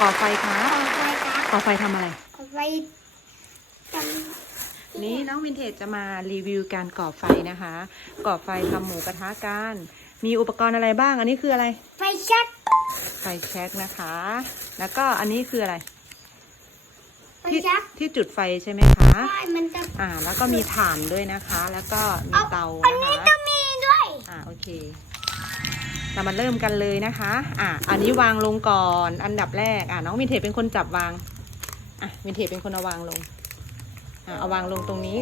ก่อไฟคะขอไฟครับก่อไฟทำอะไรขอไฟทนี่น้องวินเทจจะมารีวิวการก่อไฟนะคะ ก่อไฟทำหมูกระทะกัน มีอุปกรณ์อะไรบ้าง อันนี้คืออะไรำไฟชักไฟแช็กนะคะ แล้วก็อันนี้คืออะไร ไฟที่ชักที่จุดไฟใช่ไหมคะ ใช่มันจะอ่า แล้วก็มีถ่านด้วยนะคะ แล้วก็มีเอาเตาอันนะนี้คะก็มีด้วย อ่า โอเค เรามาเริ่มกันเลยนะคะ อ่าอันนี้วางลงก่อน อันดับแรก อ่าน้องวินเทจเป็นคนจับวาง อะวินเทจเป็นคนเอาวางลง อ่าเอาวางลงตรงนี้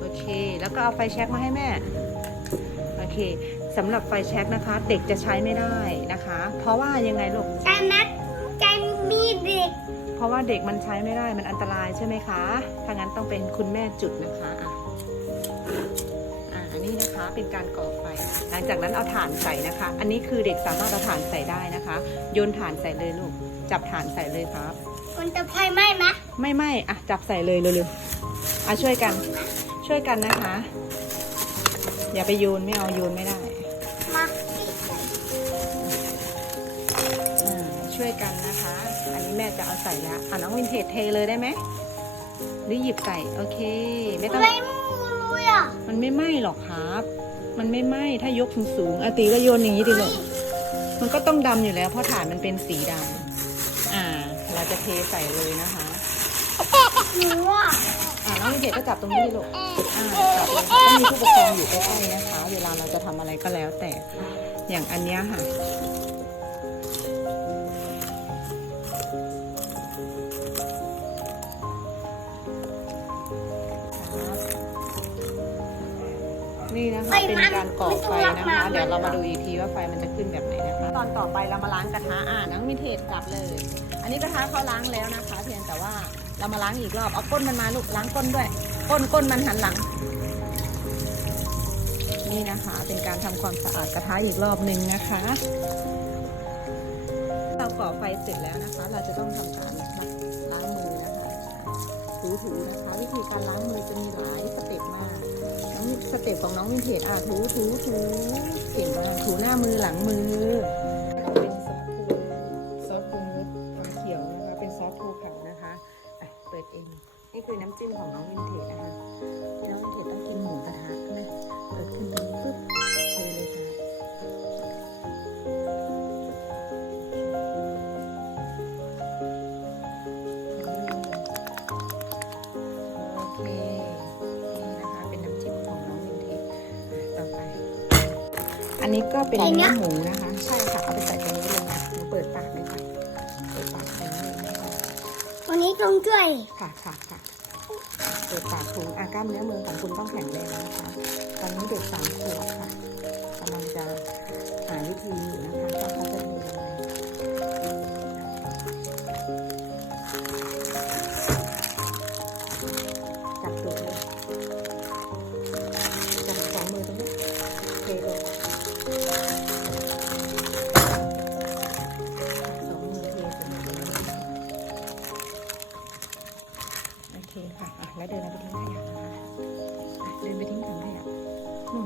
โอเค แล้วก็เอาไฟแช็กมาให้แม่ โอเคสำหรับไฟแช็กนะคะ เด็กจะใช้ไม่ได้นะคะ เพราะว่ายังไงลูกแต่นัดแต่มีเด็ก เพราะว่าเด็กมันใช้ไม่ได้ มันอันตรายใช่ไหมคะ ถ้างั้นต้องเป็นคุณแม่จุดนะคะ อะ อ่าอันนี้นะคะเป็นการก่อไฟ หลังจากนั้นเอาถ่านใส่นะคะ อันนี้คือเด็กสามารถเอาถ่านใส่ได้นะคะ โยนถ่านใส่เลยลูก จับถ่านใส่เลยครับ มันจะไฟไหม้ไหมไม่ไม่อะจับใส่เลยเร็วๆอะช่วยกัน ช่วยกันนะคะ อย่าไปโยนไม่เอาโยนไม่ได้มาอ่าช่วยกันนะคะ อันนี้แม่จะเอาใส่แล้วอะน้องวินเทจเทเลยได้ไหมหรือหยิบใส่โอเค ไม่ต้องไม่มูเลยอะมันไม่ไหม้หรอกครับ มันไม่ไหม้ถ้ายกสูงๆอาตีก็โยนอย่างนี้ดิลูกมันก็ต้องดำอยู่แล้ว เพราะฐานมันเป็นสีดำอ่า เราจะเทใส่เลยนะคะหนูอะอ่าน้องวินเกดก็จับตรงนี้ลูกอ่าจับเลยต้องมีผู้ปกครองอยู่ใกล้ๆนะคะ เวลาเราจะทำอะไรก็แล้วแต่อย่างอันเนี้ยค่ะ เป็นการก่อไฟนะคะ เดี๋ยวเรามาดูอีกทีว่าไฟมันจะขึ้นแบบไหนนะคะ ตอนต่อไปเรามาล้างกระทะอ่านังมิเทศกลับเลย อันนี้กระทะเขาล้างแล้วนะคะ เพียงแต่ว่าเรามาล้างอีกรอบเอาก้นมันมาลูกล้างก้นด้วย ก้นก้นมันหันหลัง นี่นะคะ เป็นการทำความสะอาดกระทะอีกรอบหนึ่งนะคะเราก่อไฟเสร็จแล้วนะคะ เราจะต้องทำการ ถูๆนะคะ วิธีการล้างมือจะมีหลายสเต็ปมากน้องสเต็ปของน้องวินเทจอะถูถูถูเก่งมากถูหน้ามือหลังมือเป็นซอสทูซอสปรุงรสฟ้าเขียวนะคะ เป็นซอสทูขาวนะคะอะเปิดเอง นี่คือน้ำจิ้มของน้องวินเทจนะคะที่น้องวินเทจต้องกินหมูกระทะนะ อันนี้ก็เป็นเนื้อหมูนะคะ ใช่ค่ะ เอาไปใส่ตรงนี้เลยนะหนูเปิดปากเลยค่ะ เปิดปากตรงนี้เลยนะคะวันนี้ต้องช่วยค่ะค่ะค่ะ เปิดปากถุงอากล้ามเนื้อมือของคุณต้องแข็งแรงนะคะ ตอนนี้เด็กสามขวบค่ะ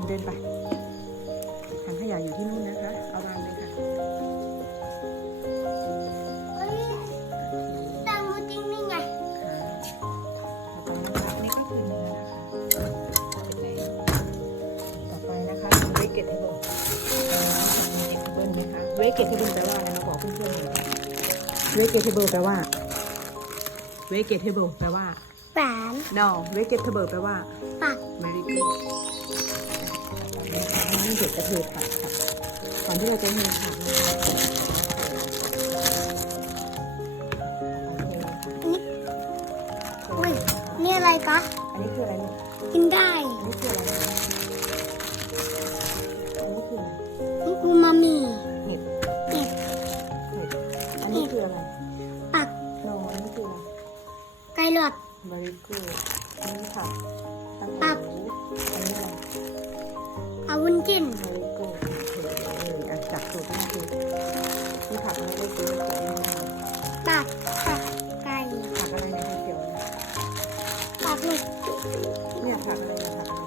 เดินไปถังขยะอยู่ที่นู่นนะคะ เอาวางเลยค่ะเฮ้ยแต่มูจริงนี่ไงค่ะแล้วตรงนี้นะคะนี่ก็คือเนื้อนะคะเป็นไงต่อไปนะคะเวกเกตเทเบิลเวกเกตเทเบิลนะคะเวกเกตเทเบิลแปลว่าอะไรมาบอกเพื่อนๆหน่อยเวกเกตเทเบิลแปลว่า เวกเกตเทเบิลแปลว่าแปน no vegetable แปลว่า ปัก very good นี่เด็กกระเทือผักค่ะก่อนที่เราจะมีผักนะคะอุ้ยนี่อะไรคะอันนี้คืออะไรลูกกินได้อันนี้คืออะไรอันนี้คืออะไรนี่กูมามีเห็ดเห็ดเห็ดอันนี้คืออะไรปัก no อันนี้คืออะไรไก่หลอด very good อันนี้ผั จิ้น very good โอเคเลยอะจับสูตรแม่ดูนี่ผักอะไรได้กินแล้วกินไม่ได้ปักปักไก่ผักอะไรในที่เขียวเนี่ยปักลูกเนี่ยผักอะไรนะผักอะไร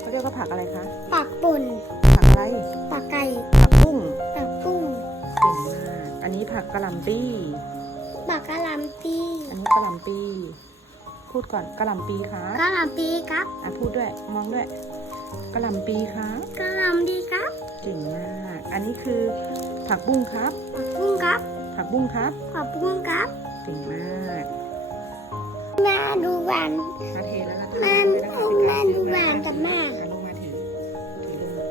เขาเรียกว่าผักอะไรคะปักปุ่นผักอะไรปักไก่ผักบุ้งปักกุ้งเก่งมากอันนี้ผักกะหล่ำปี้บักกะหล่ำปีอันนี้กะหล่ำปีพูดก่อนกะหล่ำปีครับกะหล่ำปีครับอะพูดด้วยมองด้วย กะหล่ำปีครับกะหล่ำดีครับเก่งมาก อันนี้คือผักบุ้งครับ ผักบุ้งครับ ผักบุ้งครับ ผักบุ้งครับเก่งมากแม่ดูหวานมาเทแล้วนะแม่แม่ดูแหวนกับแม่อะลงมาถือถือเลย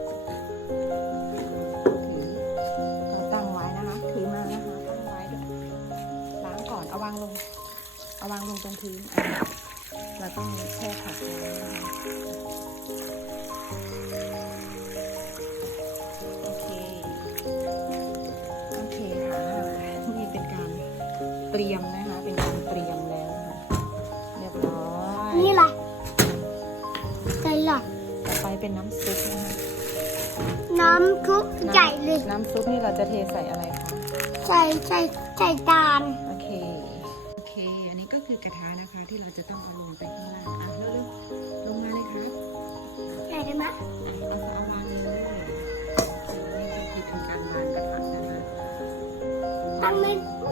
ถือเอาตั้งไว้นะคะถือมานะคะตั้งไว้ด้วยล้างก่อนเอาวางลง เอาวางลงตรงพื้นอะ เราต้องแช่ผักไว้นะคะโอเค โอเคค่ะนี่เป็นการเตรียมนะคะ เป็นการเตรียมแล้วนะคะเรียบร้อยนี่ล่ะไก่หลอดต่อไปเป็นน้ำซุปนะคะน้ำทุกใหญ่เลย น้ำซุปนี่เราจะเทใส่อะไรคะ ใส่ใส่ใส่จานโอ เคโอเค อันนี้ก็คือกระทะนะคะที่เราจะต้องเอาลงไปข้างล่างอะเร็วๆลงมาเลยครับใหญ่ได้ไหมอะเอาเอาวางเลยโอเคนี่คือทำการวางกระทะนะคะตั้งไม่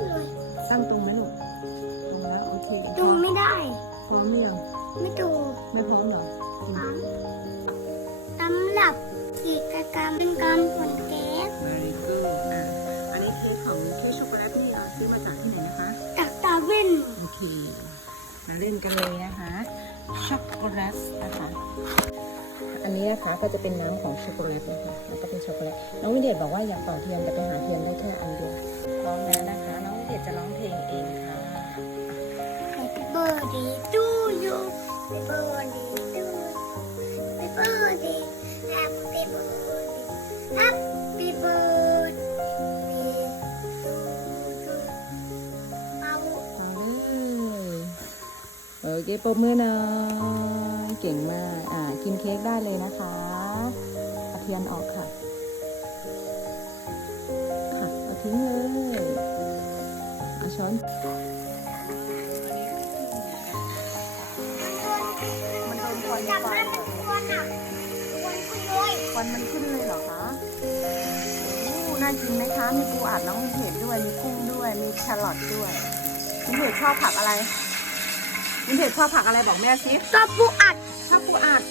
เลยตั้งตรงไหมลูกตรงแล้วโอเคดูไม่ได้พร้อมหรือยังไม่ดูไม่พร้อมเหรอครับสำหรับกิจกรรมเป็นการ มาเล่นกันเลยนะคะช็อกโกแลตนะคะอันนี้นะคะก็จะเป็นน้ำของช็อกโกแลตนะคะแล้วก็เป็นช็อกโกแลตน้องวิเดชบอกว่าอยากเป่าเทียนแต่ไปหาเทียนได้แค่อันเดียวพร้อมแล้วนะคะ น้องวิเดชจะร้องเพลงเองค่ะ Happy birthday to you Happy birthday to you Happy birthday อเคปรบมือหน่อยเก่งมาก อ่า กินเค้กได้เลยนะคะเอาเทียนออกค่ะ ค่ะเอาทิ้งเลยเอาช้อนมันโดนควันมันเป็นควันควันขึ้นเลยมันขึ้นเลยเหรอคะอู้น่ากินไหมคะ มีปูอัดน้องมีเห็ดด้วย มีกุ้งด้วย มีแครอทด้วยวินเทจชอบผักอะไร วินเทจชอบผักอะไรบอกแม่สิก็ปูอัดชอบปูอัด